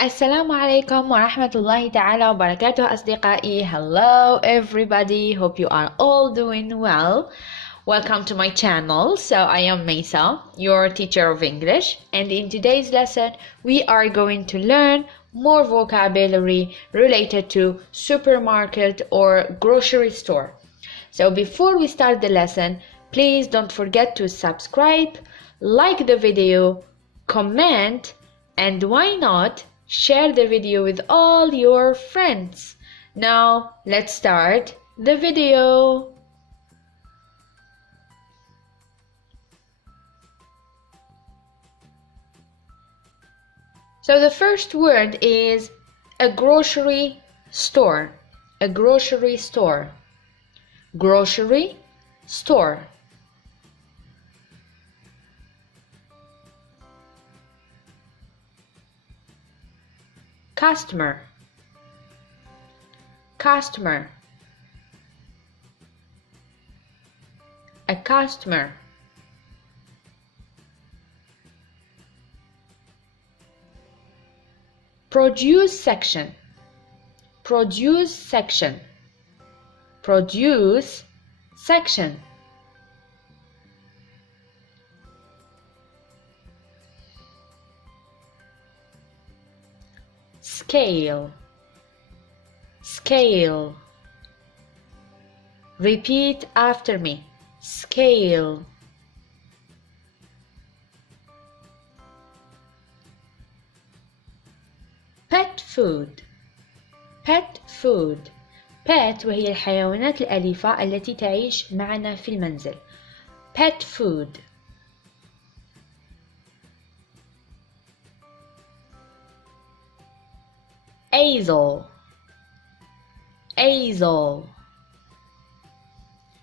السلام عليكم ورحمة الله تعالى وبركاته أصدقائي. Hello everybody, hope you are all doing well. Welcome to my channel. So I am Mesa, your teacher of English, and in today's lesson we are going to learn more vocabulary related to supermarket or grocery store. So before we start the lesson, please don't forget to subscribe, like the video, comment, and why not share the video with all your friends. Now let's start the video. So the first word is a grocery store. A grocery store. Grocery store. Customer. Customer. A customer. Produce section. Produce section. Produce section. Scale. Scale. Repeat after me. Scale. Pet food. Pet food. Pet وهي الحيوانات الأليفة التي تعيش معنا في المنزل. Pet food. Easel. Easel.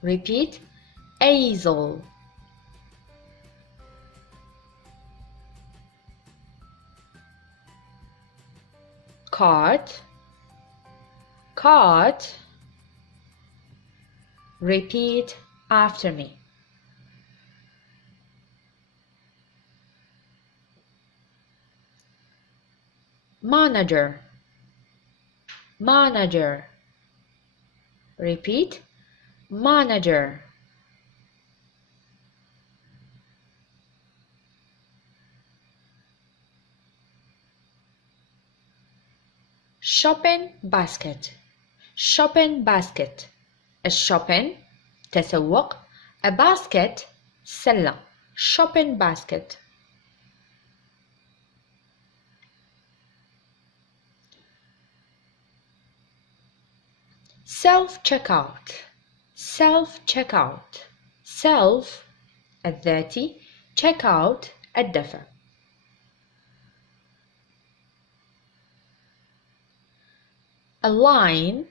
Repeat. Easel. Cart. Cart. Repeat after me. Manager. Manager. Repeat. Manager. Shopping basket. Shopping basket. الشوبين تسوق. A basket سلة. Shopping basket. Self-checkout. Self-checkout. Self الذاتي. Checkout الدفع. A line.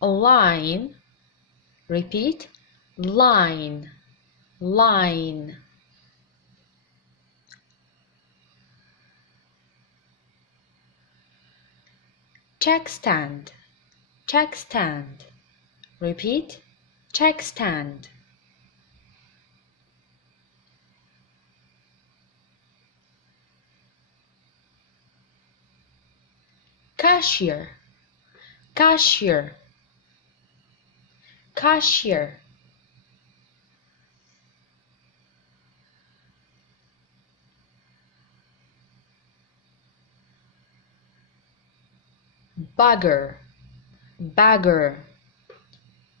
A line. Repeat. Line. Line. Check stand. Check stand. Repeat. Check stand. Cashier. Cashier. Cashier. Bagger. Bagger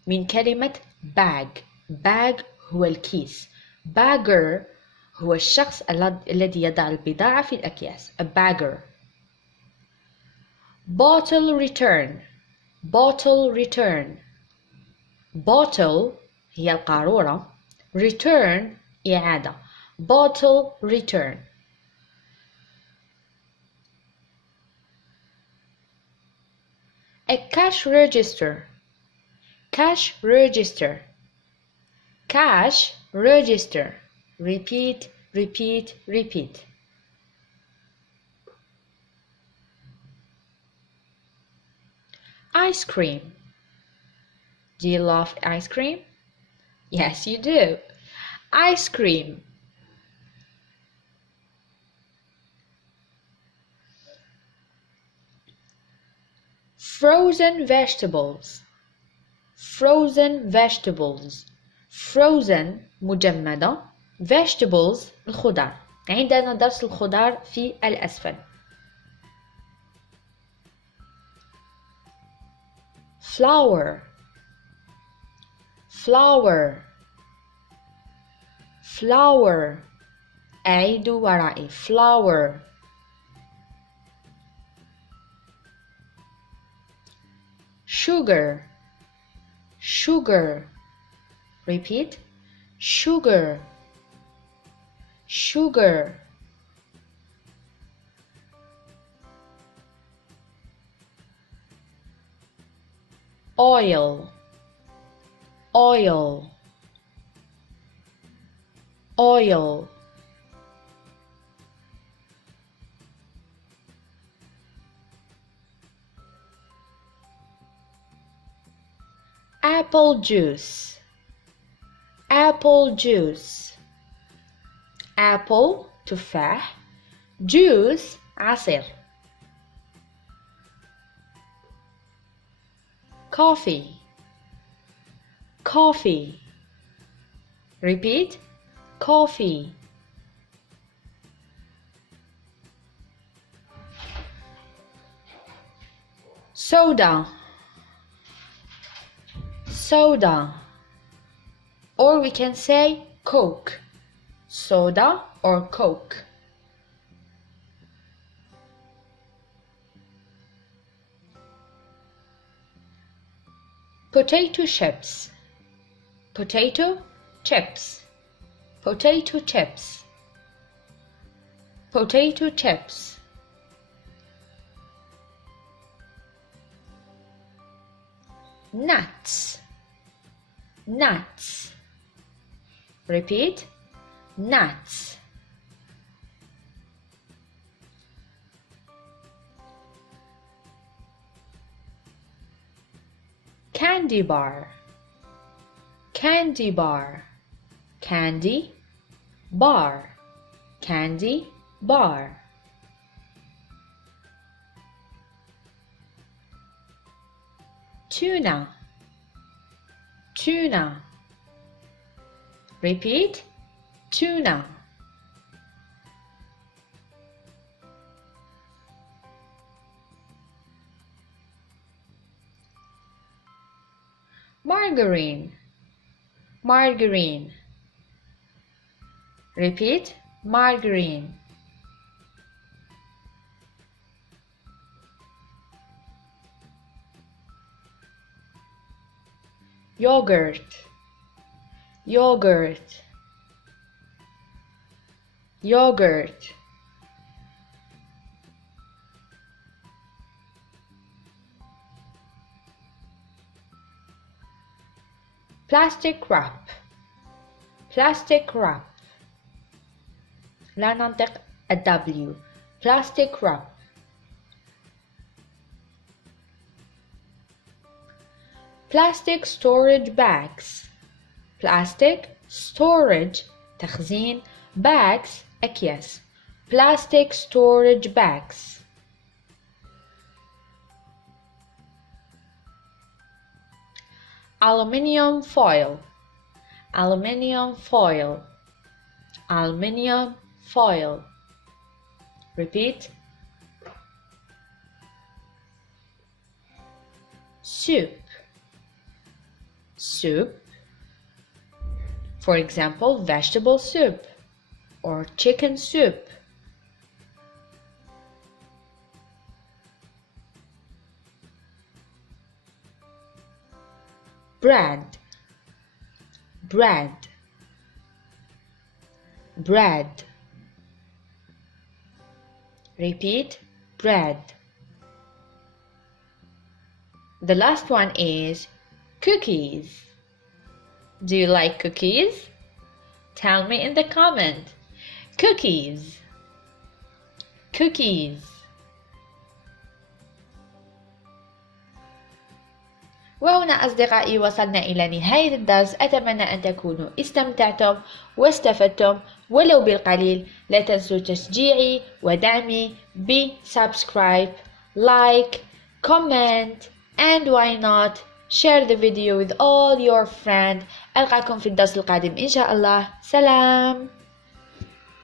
من كلمة bag. bag هو الكيس. bagger هو الشخص الذي يضع البضاعة في الأكياس. a bagger. bottle return. bottle return. bottle هي القارورة. return إعادة. bottle return. A cash register. Cash register. Cash register. Repeat, repeat, repeat. Ice cream. Do you love ice cream? Yes, you do. Ice cream. frozen vegetables. frozen vegetables. frozen مجمدة. vegetables الخضار. عندنا درس الخضار في الأسفل. flower. flower. flower. أعيد ورائي. flower. sugar. sugar. repeat. sugar. sugar. oil. oil. oil. apple juice. apple juice. apple تفاح. juice عصير. coffee. coffee. repeat. coffee. soda. soda. Or we can say Coke. Soda or Coke. potato chips. potato chips. potato chips. potato chips. nuts. nuts. repeat. nuts. candy bar. candy bar. candy bar. candy bar. tuna. tuna. repeat. tuna. margarine. margarine. repeat. margarine. yogurt. yogurt. yogurt. plastic wrap. plastic wrap. لا ننطق W. plastic wrap. plastic storage bags. plastic storage تخزين bags أكياس. plastic storage bags. aluminium foil. aluminium foil. aluminium foil. repeat. soup. soup. For example, vegetable soup or chicken soup. bread. bread. bread. repeat. bread. The last one is cookies. Do you like cookies? Tell me in the comment. cookies. cookies. وهنا أصدقائي وصلنا إلى نهاية الدرس. أتمنى أن تكونوا استمتعتم واستفدتم ولو بالقليل. لا تنسوا تشجيعي ودعمي بسبسكرايب، لايك، كومنت and why not share the video with all your friends. ألقاكم في الدرس القادم إن شاء الله. سلام.